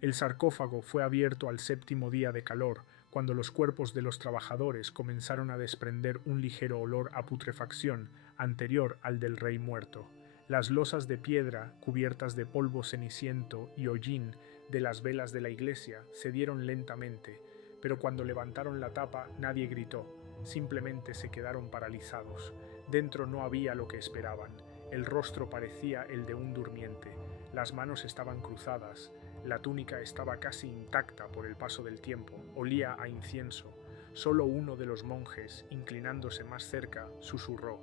El sarcófago fue abierto al séptimo día de calor, cuando los cuerpos de los trabajadores comenzaron a desprender un ligero olor a putrefacción anterior al del rey muerto. Las losas de piedra, cubiertas de polvo ceniciento y hollín de las velas de la iglesia, cedieron lentamente, pero cuando levantaron la tapa nadie gritó, simplemente se quedaron paralizados. Dentro no había lo que esperaban. El rostro parecía el de un durmiente, las manos estaban cruzadas, la túnica estaba casi intacta por el paso del tiempo, olía a incienso. Solo uno de los monjes, inclinándose más cerca, susurró: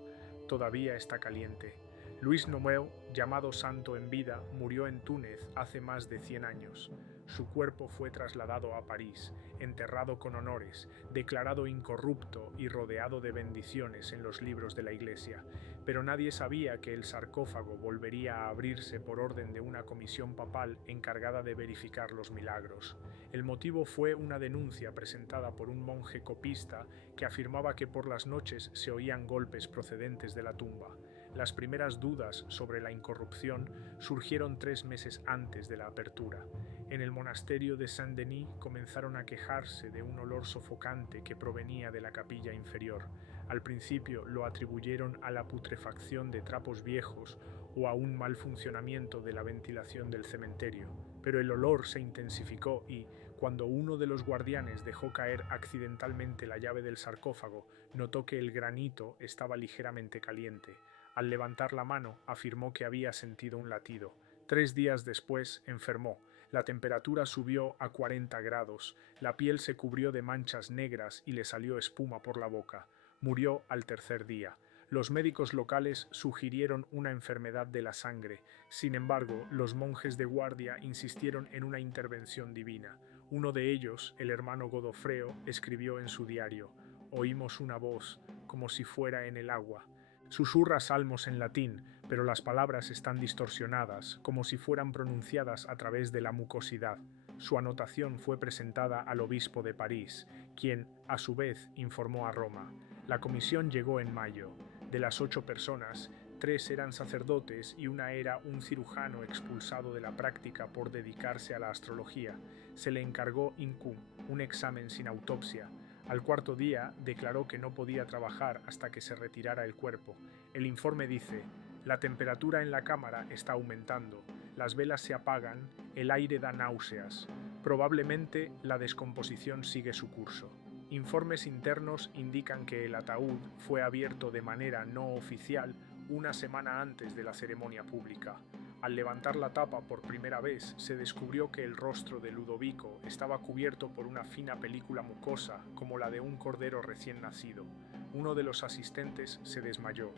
«Todavía está caliente». Luis Nomeu, llamado santo en vida, murió en Túnez hace más de 100 años. Su cuerpo fue trasladado a París, enterrado con honores, declarado incorrupto y rodeado de bendiciones en los libros de la Iglesia, pero nadie sabía que el sarcófago volvería a abrirse por orden de una comisión papal encargada de verificar los milagros. El motivo fue una denuncia presentada por un monje copista que afirmaba que por las noches se oían golpes procedentes de la tumba. Las primeras dudas sobre la incorrupción surgieron 3 meses antes de la apertura. En el monasterio de Saint-Denis comenzaron a quejarse de un olor sofocante que provenía de la capilla inferior. Al principio lo atribuyeron a la putrefacción de trapos viejos o a un mal funcionamiento de la ventilación del cementerio, pero el olor se intensificó y, cuando uno de los guardianes dejó caer accidentalmente la llave del sarcófago, notó que el granito estaba ligeramente caliente. Al levantar la mano, afirmó que había sentido un latido. 3 días después, enfermó. La temperatura subió a 40 grados, la piel se cubrió de manchas negras y le salió espuma por la boca. Murió al tercer día. Los médicos locales sugirieron una enfermedad de la sangre. Sin embargo, los monjes de guardia insistieron en una intervención divina. Uno de ellos, el hermano Godofredo, escribió en su diario: «Oímos una voz, como si fuera en el agua». Susurra salmos en latín, pero las palabras están distorsionadas, como si fueran pronunciadas a través de la mucosidad. Su anotación fue presentada al obispo de París, quien, a su vez, informó a Roma. La comisión llegó en mayo. De las 8 personas, 3 eran sacerdotes y una era un cirujano expulsado de la práctica por dedicarse a la astrología. Se le encargó incum, un examen sin autopsia. Al cuarto día declaró que no podía trabajar hasta que se retirara el cuerpo. El informe dice: «La temperatura en la cámara está aumentando, las velas se apagan, el aire da náuseas. Probablemente la descomposición sigue su curso». Informes internos indican que el ataúd fue abierto de manera no oficial una semana antes de la ceremonia pública. Al levantar la tapa por primera vez, se descubrió que el rostro de Ludovico estaba cubierto por una fina película mucosa, como la de un cordero recién nacido. Uno de los asistentes se desmayó.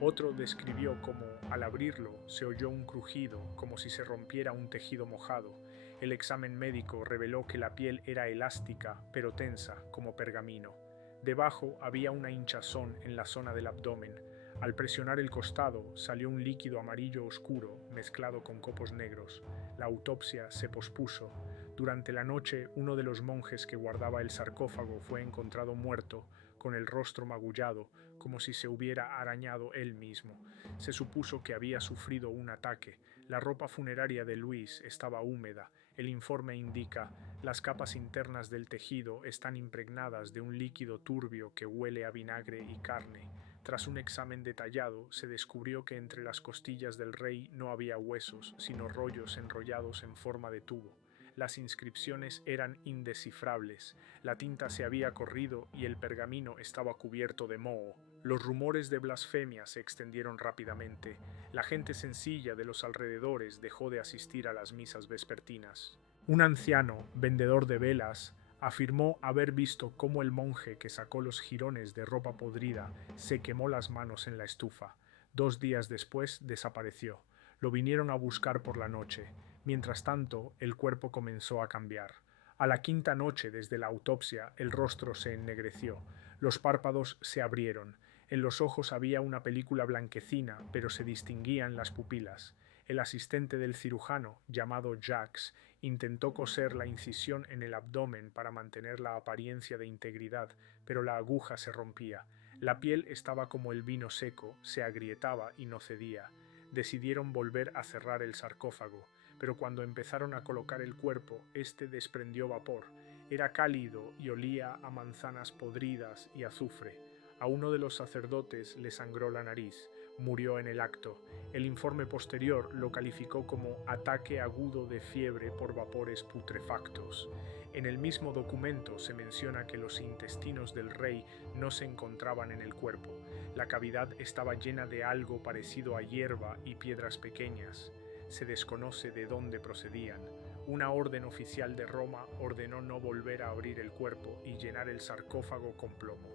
Otro describió cómo, al abrirlo, se oyó un crujido, como si se rompiera un tejido mojado. El examen médico reveló que la piel era elástica, pero tensa, como pergamino. Debajo había una hinchazón en la zona del abdomen. Al presionar el costado, salió un líquido amarillo oscuro mezclado con copos negros. La autopsia se pospuso. Durante la noche, uno de los monjes que guardaba el sarcófago fue encontrado muerto, con el rostro magullado, como si se hubiera arañado él mismo. Se supuso que había sufrido un ataque. La ropa funeraria de Luis estaba húmeda. El informe indica: las capas internas del tejido están impregnadas de un líquido turbio que huele a vinagre y carne. Tras un examen detallado, se descubrió que entre las costillas del rey no había huesos, sino rollos enrollados en forma de tubo. Las inscripciones eran indescifrables, la tinta se había corrido y el pergamino estaba cubierto de moho. Los rumores de blasfemia se extendieron rápidamente. La gente sencilla de los alrededores dejó de asistir a las misas vespertinas. Un anciano, vendedor de velas, afirmó haber visto cómo el monje que sacó los jirones de ropa podrida se quemó las manos en la estufa. 2 días después desapareció. Lo vinieron a buscar por la noche. Mientras tanto, el cuerpo comenzó a cambiar. A la quinta noche desde la autopsia, el rostro se ennegreció. Los párpados se abrieron. En los ojos había una película blanquecina, pero se distinguían las pupilas. El asistente del cirujano, llamado Jacques, intentó coser la incisión en el abdomen para mantener la apariencia de integridad, pero la aguja se rompía. La piel estaba como el vino seco, se agrietaba y no cedía. Decidieron volver a cerrar el sarcófago, pero cuando empezaron a colocar el cuerpo, este desprendió vapor. Era cálido y olía a manzanas podridas y azufre. A uno de los sacerdotes le sangró la nariz. Murió en el acto. El informe posterior lo calificó como ataque agudo de fiebre por vapores putrefactos. En el mismo documento se menciona que los intestinos del rey no se encontraban en el cuerpo. La cavidad estaba llena de algo parecido a hierba y piedras pequeñas. Se desconoce de dónde procedían. Una orden oficial de Roma ordenó no volver a abrir el cuerpo y llenar el sarcófago con plomo.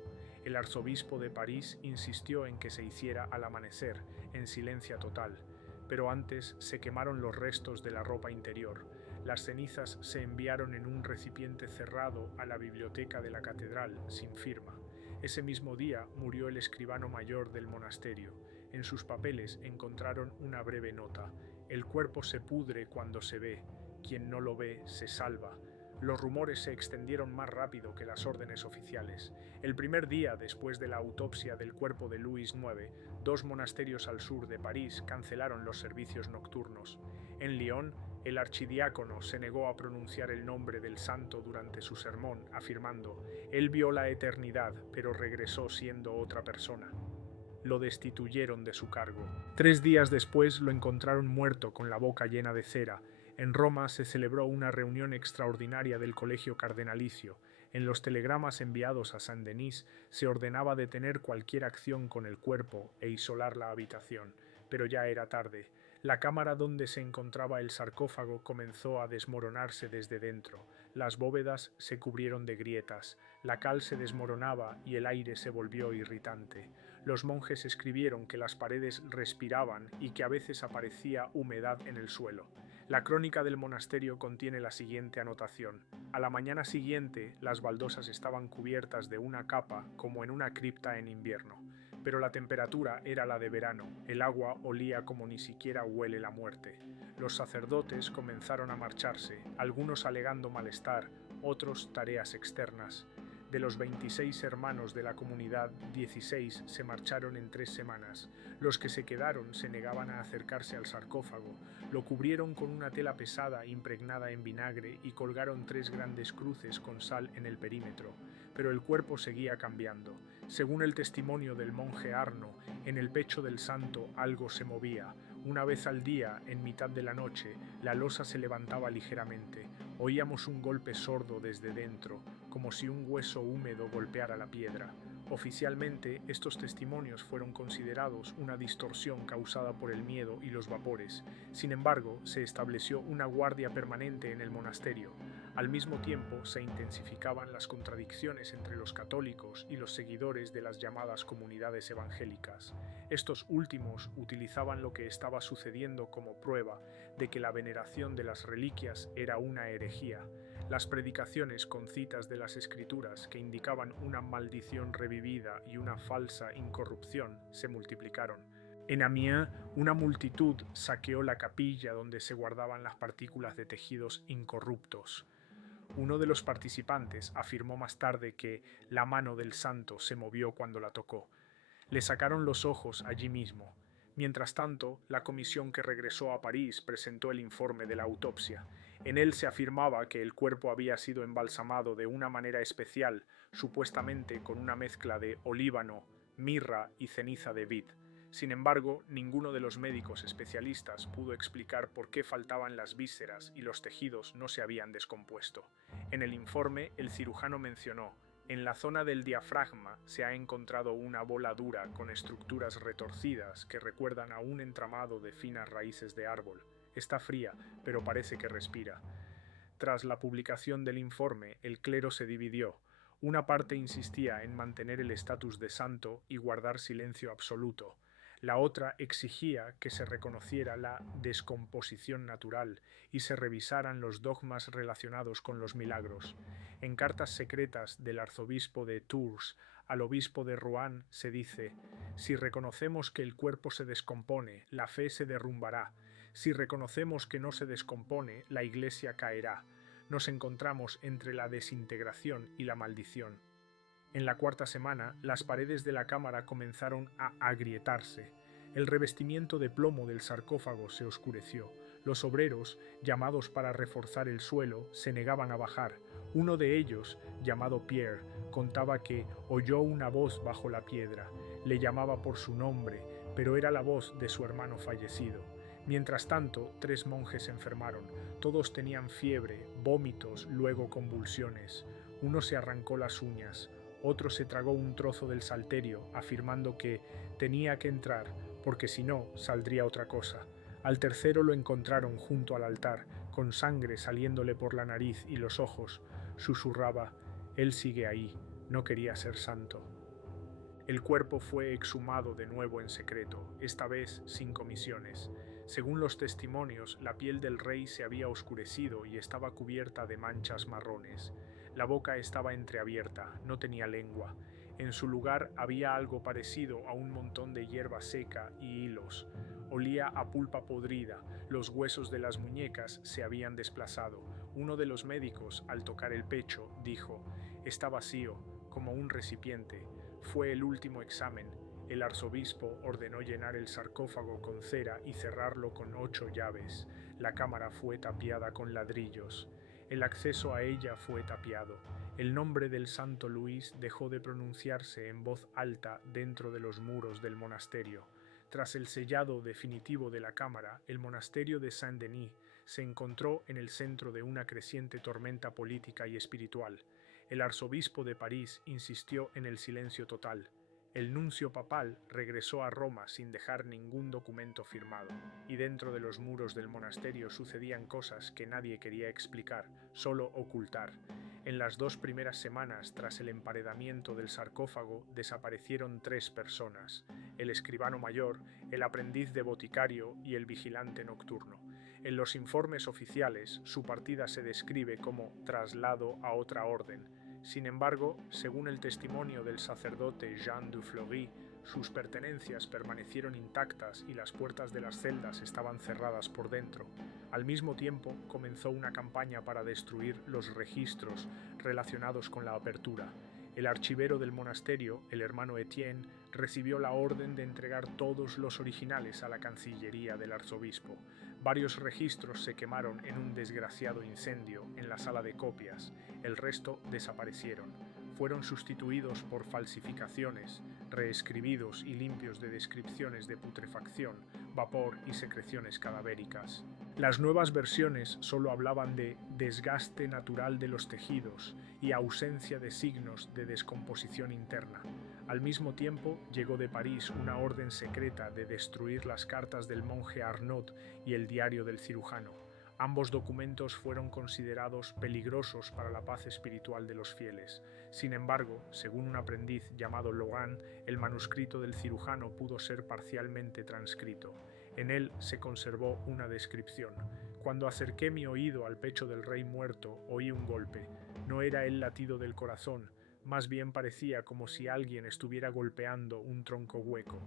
El arzobispo de París insistió en que se hiciera al amanecer, en silencio total, pero antes se quemaron los restos de la ropa interior. Las cenizas se enviaron en un recipiente cerrado a la biblioteca de la catedral, sin firma. Ese mismo día murió el escribano mayor del monasterio. En sus papeles encontraron una breve nota: el cuerpo se pudre cuando se ve, quien no lo ve se salva. Los rumores se extendieron más rápido que las órdenes oficiales. El primer día después de la autopsia del cuerpo de Luis IX, 2 monasterios al sur de París cancelaron los servicios nocturnos. En Lyon, el archidiácono se negó a pronunciar el nombre del santo durante su sermón, afirmando: «Él vio la eternidad, pero regresó siendo otra persona». Lo destituyeron de su cargo. 3 días después lo encontraron muerto con la boca llena de cera. En Roma se celebró una reunión extraordinaria del Colegio Cardenalicio. En los telegramas enviados a Saint-Denis se ordenaba detener cualquier acción con el cuerpo e isolar la habitación, pero ya era tarde. La cámara donde se encontraba el sarcófago comenzó a desmoronarse desde dentro. Las bóvedas se cubrieron de grietas, la cal se desmoronaba y el aire se volvió irritante. Los monjes escribieron que las paredes respiraban y que a veces aparecía humedad en el suelo. La crónica del monasterio contiene la siguiente anotación: a la mañana siguiente las baldosas estaban cubiertas de una capa como en una cripta en invierno, pero la temperatura era la de verano, el agua olía como ni siquiera huele la muerte. Los sacerdotes comenzaron a marcharse, algunos alegando malestar, otros tareas externas. De los 26 hermanos de la comunidad, 16 se marcharon en 3 semanas. Los que se quedaron se negaban a acercarse al sarcófago. Lo cubrieron con una tela pesada impregnada en vinagre y colgaron 3 grandes cruces con sal en el perímetro. Pero el cuerpo seguía cambiando. Según el testimonio del monje Arno, en el pecho del santo algo se movía. Una vez al día, en mitad de la noche, la losa se levantaba ligeramente. Oíamos un golpe sordo desde dentro, como si un hueso húmedo golpeara la piedra. Oficialmente, estos testimonios fueron considerados una distorsión causada por el miedo y los vapores. Sin embargo, se estableció una guardia permanente en el monasterio. Al mismo tiempo, se intensificaban las contradicciones entre los católicos y los seguidores de las llamadas comunidades evangélicas. Estos últimos utilizaban lo que estaba sucediendo como prueba de que la veneración de las reliquias era una herejía. Las predicaciones con citas de las Escrituras que indicaban una maldición revivida y una falsa incorrupción se multiplicaron. En Amiens, una multitud saqueó la capilla donde se guardaban las partículas de tejidos incorruptos. Uno de los participantes afirmó más tarde que la mano del santo se movió cuando la tocó. Le sacaron los ojos allí mismo. Mientras tanto, la comisión que regresó a París presentó el informe de la autopsia. En él se afirmaba que el cuerpo había sido embalsamado de una manera especial, supuestamente con una mezcla de olíbano, mirra y ceniza de vid. Sin embargo, ninguno de los médicos especialistas pudo explicar por qué faltaban las vísceras y los tejidos no se habían descompuesto. En el informe, el cirujano mencionó: en la zona del diafragma se ha encontrado una bola dura con estructuras retorcidas que recuerdan a un entramado de finas raíces de árbol. Está fría, pero parece que respira. Tras la publicación del informe, el clero se dividió. Una parte insistía en mantener el estatus de santo y guardar silencio absoluto. La otra exigía que se reconociera la descomposición natural y se revisaran los dogmas relacionados con los milagros. En cartas secretas del arzobispo de Tours al obispo de Rouen se dice: si reconocemos que el cuerpo se descompone, la fe se derrumbará. Si reconocemos que no se descompone, la Iglesia caerá. Nos encontramos entre la desintegración y la maldición. En la 4ª semana, las paredes de la cámara comenzaron a agrietarse. El revestimiento de plomo del sarcófago se oscureció. Los obreros, llamados para reforzar el suelo, se negaban a bajar. Uno de ellos, llamado Pierre, contaba que oyó una voz bajo la piedra. Le llamaba por su nombre, pero era la voz de su hermano fallecido. Mientras tanto, 3 monjes enfermaron. Todos tenían fiebre, vómitos, luego convulsiones. Uno se arrancó las uñas. Otro se tragó un trozo del salterio, afirmando que tenía que entrar, porque si no, saldría otra cosa. Al tercero lo encontraron junto al altar, con sangre saliéndole por la nariz y los ojos. Susurraba: «Él sigue ahí, no quería ser santo». El cuerpo fue exhumado de nuevo en secreto, esta vez sin comisiones. Según los testimonios, la piel del rey se había oscurecido y estaba cubierta de manchas marrones. La boca estaba entreabierta, no tenía lengua. En su lugar había algo parecido a un montón de hierba seca y hilos. Olía a pulpa podrida, los huesos de las muñecas se habían desplazado. Uno de los médicos, al tocar el pecho, dijo: «Está vacío, como un recipiente». Fue el último examen. El arzobispo ordenó llenar el sarcófago con cera y cerrarlo con 8 llaves. La cámara fue tapiada con ladrillos. El acceso a ella fue tapiado. El nombre del santo Luis dejó de pronunciarse en voz alta dentro de los muros del monasterio. Tras el sellado definitivo de la cámara, el monasterio de Saint-Denis se encontró en el centro de una creciente tormenta política y espiritual. El arzobispo de París insistió en el silencio total. El nuncio papal regresó a Roma sin dejar ningún documento firmado, y dentro de los muros del monasterio sucedían cosas que nadie quería explicar, solo ocultar. En las 2 primeras semanas tras el emparedamiento del sarcófago desaparecieron 3 personas: el escribano mayor, el aprendiz de boticario y el vigilante nocturno. En los informes oficiales, su partida se describe como traslado a otra orden. Sin embargo, según el testimonio del sacerdote Jean Dufleury, sus pertenencias permanecieron intactas y las puertas de las celdas estaban cerradas por dentro. Al mismo tiempo, comenzó una campaña para destruir los registros relacionados con la apertura. El archivero del monasterio, el hermano Etienne, recibió la orden de entregar todos los originales a la Cancillería del arzobispo. Varios registros se quemaron en un desgraciado incendio en la sala de copias. El resto desaparecieron. Fueron sustituidos por falsificaciones, reescribidos y limpios de descripciones de putrefacción, vapor y secreciones cadavéricas. Las nuevas versiones solo hablaban de desgaste natural de los tejidos y ausencia de signos de descomposición interna. Al mismo tiempo, llegó de París una orden secreta de destruir las cartas del monje Arnaud y el diario del cirujano. Ambos documentos fueron considerados peligrosos para la paz espiritual de los fieles. Sin embargo, según un aprendiz llamado Logan, el manuscrito del cirujano pudo ser parcialmente transcrito. En él se conservó una descripción: «Cuando acerqué mi oído al pecho del rey muerto, oí un golpe. No era el latido del corazón, más bien parecía como si alguien estuviera golpeando un tronco hueco».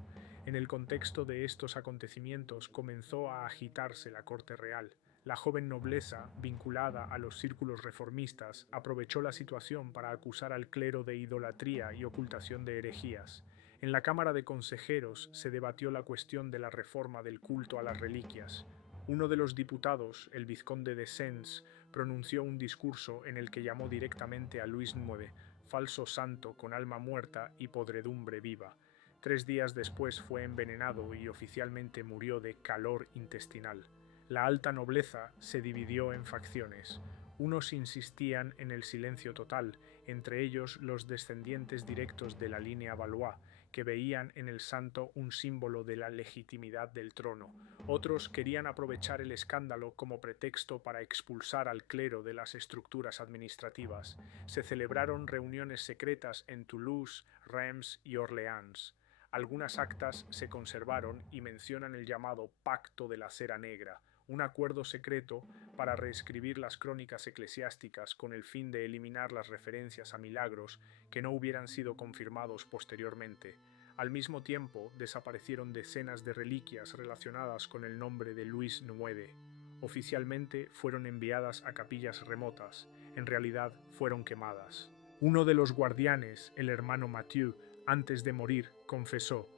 En el contexto de estos acontecimientos comenzó a agitarse la corte real. La joven nobleza, vinculada a los círculos reformistas, aprovechó la situación para acusar al clero de idolatría y ocultación de herejías. En la Cámara de Consejeros se debatió la cuestión de la reforma del culto a las reliquias. Uno de los diputados, el vizconde de Sens, pronunció un discurso en el que llamó directamente a Luis IX falso santo con alma muerta y podredumbre viva. 3 días después fue envenenado y oficialmente murió de calor intestinal. La alta nobleza se dividió en facciones. Unos insistían en el silencio total, entre ellos los descendientes directos de la línea Valois, que veían en el santo un símbolo de la legitimidad del trono. Otros querían aprovechar el escándalo como pretexto para expulsar al clero de las estructuras administrativas. Se celebraron reuniones secretas en Toulouse, Reims y Orleans. Algunas actas se conservaron y mencionan el llamado Pacto de la Cera Negra, un acuerdo secreto para reescribir las crónicas eclesiásticas con el fin de eliminar las referencias a milagros que no hubieran sido confirmados posteriormente. Al mismo tiempo, desaparecieron decenas de reliquias relacionadas con el nombre de Luis IX. Oficialmente fueron enviadas a capillas remotas, en realidad fueron quemadas. Uno de los guardianes, el hermano Mathieu, antes de morir, confesó: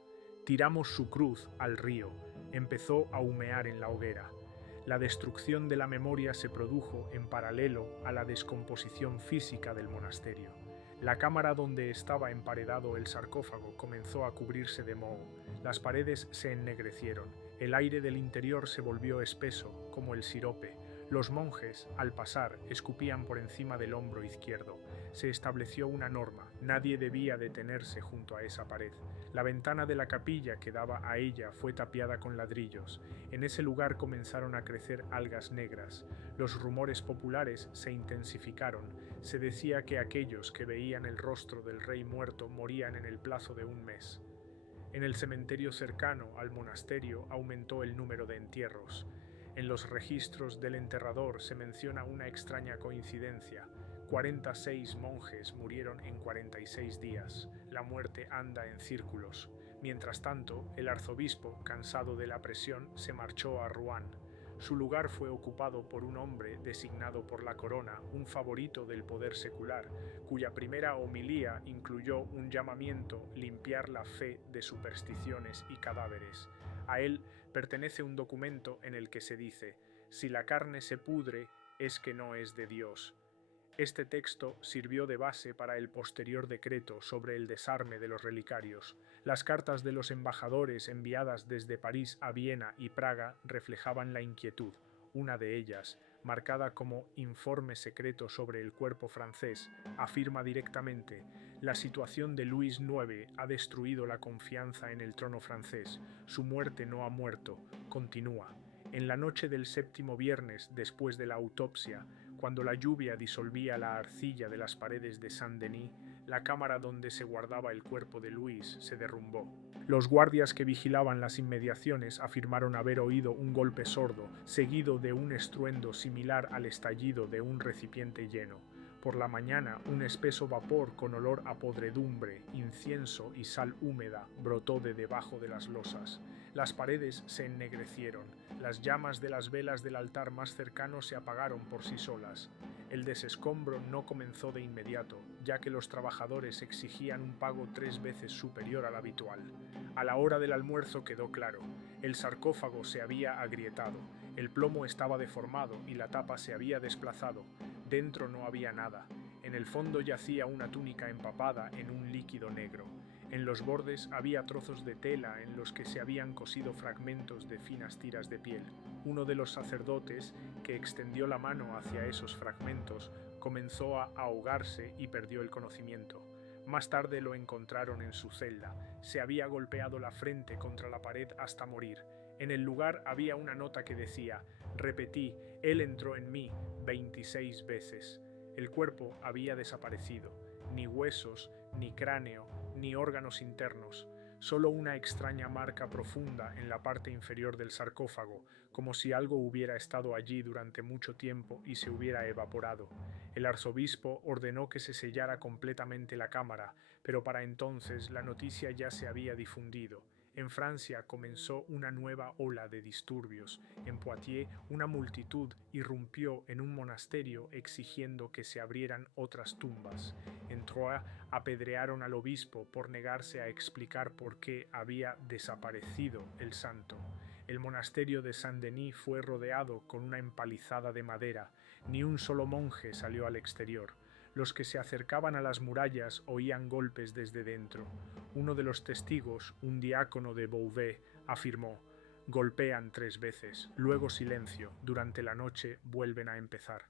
Tiramos su cruz al río. Empezó a humear en la hoguera. La destrucción de la memoria se produjo en paralelo a la descomposición física del monasterio. La cámara donde estaba emparedado el sarcófago comenzó a cubrirse de moho. Las paredes se ennegrecieron. El aire del interior se volvió espeso, como el sirope. Los monjes, al pasar, escupían por encima del hombro izquierdo. Se estableció una norma: nadie debía detenerse junto a esa pared. La ventana de la capilla que daba a ella fue tapiada con ladrillos. En ese lugar comenzaron a crecer algas negras. Los rumores populares se intensificaron. Se decía que aquellos que veían el rostro del rey muerto morían en el plazo de un mes. En el cementerio cercano al monasterio aumentó el número de entierros. En los registros del enterrador se menciona una extraña coincidencia: 46 monjes murieron en 46 días. La muerte anda en círculos. Mientras tanto, el arzobispo, cansado de la presión, se marchó a Rouen. Su lugar fue ocupado por un hombre designado por la corona, un favorito del poder secular, cuya primera homilía incluyó un llamamiento: limpiar la fe de supersticiones y cadáveres. A él pertenece un documento en el que se dice: si la carne se pudre, es que no es de Dios. Este texto sirvió de base para el posterior decreto sobre el desarme de los relicarios. Las cartas de los embajadores enviadas desde París a Viena y Praga reflejaban la inquietud. Una de ellas, marcada como informe secreto sobre el cuerpo francés, afirma directamente: la situación de Luis IX ha destruido la confianza en el trono francés. Su muerte no ha muerto, continúa. En la noche del séptimo viernes después de la autopsia, cuando la lluvia disolvía la arcilla de las paredes de Saint-Denis, la cámara donde se guardaba el cuerpo de Luis se derrumbó. Los guardias que vigilaban las inmediaciones afirmaron haber oído un golpe sordo, seguido de un estruendo similar al estallido de un recipiente lleno. Por la mañana, un espeso vapor con olor a podredumbre, incienso y sal húmeda brotó de debajo de las losas. Las paredes se ennegrecieron. Las llamas de las velas del altar más cercano se apagaron por sí solas. El desescombro no comenzó de inmediato, ya que los trabajadores exigían un pago 3 veces superior al habitual. A la hora del almuerzo quedó claro: el sarcófago se había agrietado, el plomo estaba deformado y la tapa se había desplazado. Dentro no había nada. En el fondo yacía una túnica empapada en un líquido negro. En los bordes había trozos de tela en los que se habían cosido fragmentos de finas tiras de piel. Uno de los sacerdotes, que extendió la mano hacia esos fragmentos, comenzó a ahogarse y perdió el conocimiento. Más tarde lo encontraron en su celda. Se había golpeado la frente contra la pared hasta morir. En el lugar había una nota que decía: repetí, él entró en mí 26 veces. El cuerpo había desaparecido. Ni huesos, ni cráneo, ni órganos internos. Solo una extraña marca profunda en la parte inferior del sarcófago, como si algo hubiera estado allí durante mucho tiempo y se hubiera evaporado. El arzobispo ordenó que se sellara completamente la cámara, pero para entonces la noticia ya se había difundido. En Francia comenzó una nueva ola de disturbios. En Poitiers, una multitud irrumpió en un monasterio exigiendo que se abrieran otras tumbas. En Troyes apedrearon al obispo por negarse a explicar por qué había desaparecido el santo. El monasterio de Saint-Denis fue rodeado con una empalizada de madera. Ni un solo monje salió al exterior. Los que se acercaban a las murallas oían golpes desde dentro. Uno de los testigos, un diácono de Beauvais, afirmó: golpean 3 veces, luego silencio, durante la noche vuelven a empezar.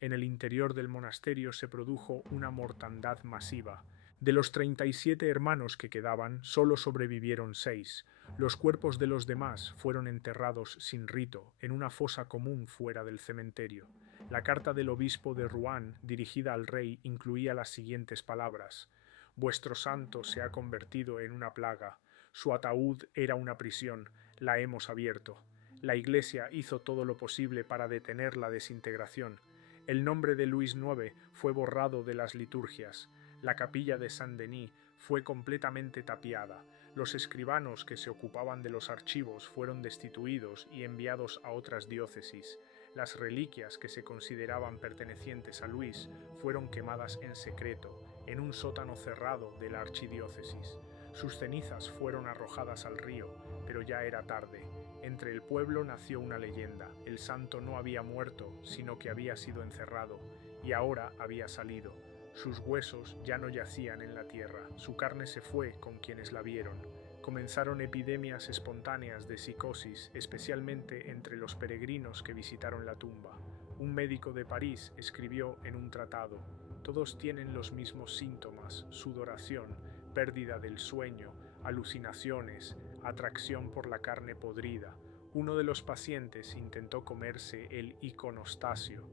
En el interior del monasterio se produjo una mortandad masiva. De los 37 hermanos que quedaban, solo sobrevivieron 6. Los cuerpos de los demás fueron enterrados sin rito, en una fosa común fuera del cementerio. La carta del obispo de Rouen, dirigida al rey, incluía las siguientes palabras: vuestro santo se ha convertido en una plaga. Su ataúd era una prisión. La hemos abierto. La Iglesia hizo todo lo posible para detener la desintegración. El nombre de Luis IX fue borrado de las liturgias. La capilla de Saint-Denis fue completamente tapiada. Los escribanos que se ocupaban de los archivos fueron destituidos y enviados a otras diócesis. Las reliquias que se consideraban pertenecientes a Luis fueron quemadas en secreto, en un sótano cerrado de la archidiócesis. Sus cenizas fueron arrojadas al río, pero ya era tarde. Entre el pueblo nació una leyenda. El santo no había muerto, sino que había sido encerrado, y ahora había salido. Sus huesos ya no yacían en la tierra, su carne se fue con quienes la vieron. Comenzaron epidemias espontáneas de psicosis, especialmente entre los peregrinos que visitaron la tumba. Un médico de París escribió en un tratado: todos tienen los mismos síntomas: sudoración, pérdida del sueño, alucinaciones, atracción por la carne podrida. Uno de los pacientes intentó comerse el iconostasio.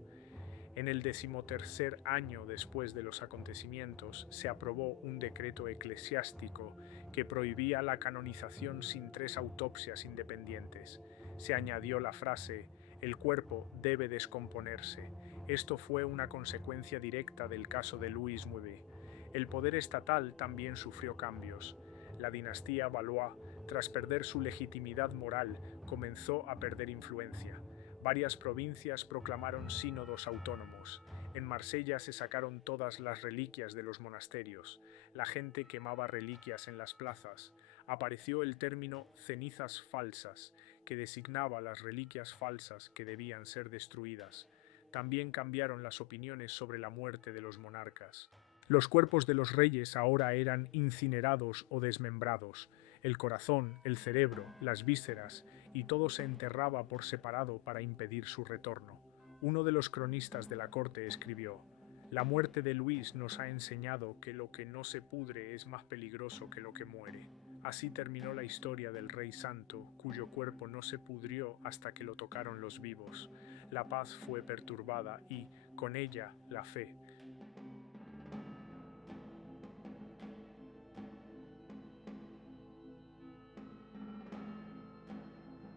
En el 13º año después de los acontecimientos, se aprobó un decreto eclesiástico que prohibía la canonización sin 3 autopsias independientes. Se añadió la frase: el cuerpo debe descomponerse. Esto fue una consecuencia directa del caso de Louis IX. El poder estatal también sufrió cambios. La dinastía Valois, tras perder su legitimidad moral, comenzó a perder influencia. Varias provincias proclamaron sínodos autónomos. En Marsella se sacaron todas las reliquias de los monasterios. La gente quemaba reliquias en las plazas. Apareció el término cenizas falsas, que designaba las reliquias falsas que debían ser destruidas. También cambiaron las opiniones sobre la muerte de los monarcas. Los cuerpos de los reyes ahora eran incinerados o desmembrados. El corazón, el cerebro, las vísceras, y todo se enterraba por separado para impedir su retorno. Uno de los cronistas de la corte escribió: la muerte de Luis nos ha enseñado que lo que no se pudre es más peligroso que lo que muere. Así terminó la historia del rey santo, cuyo cuerpo no se pudrió hasta que lo tocaron los vivos. La paz fue perturbada y, con ella, la fe.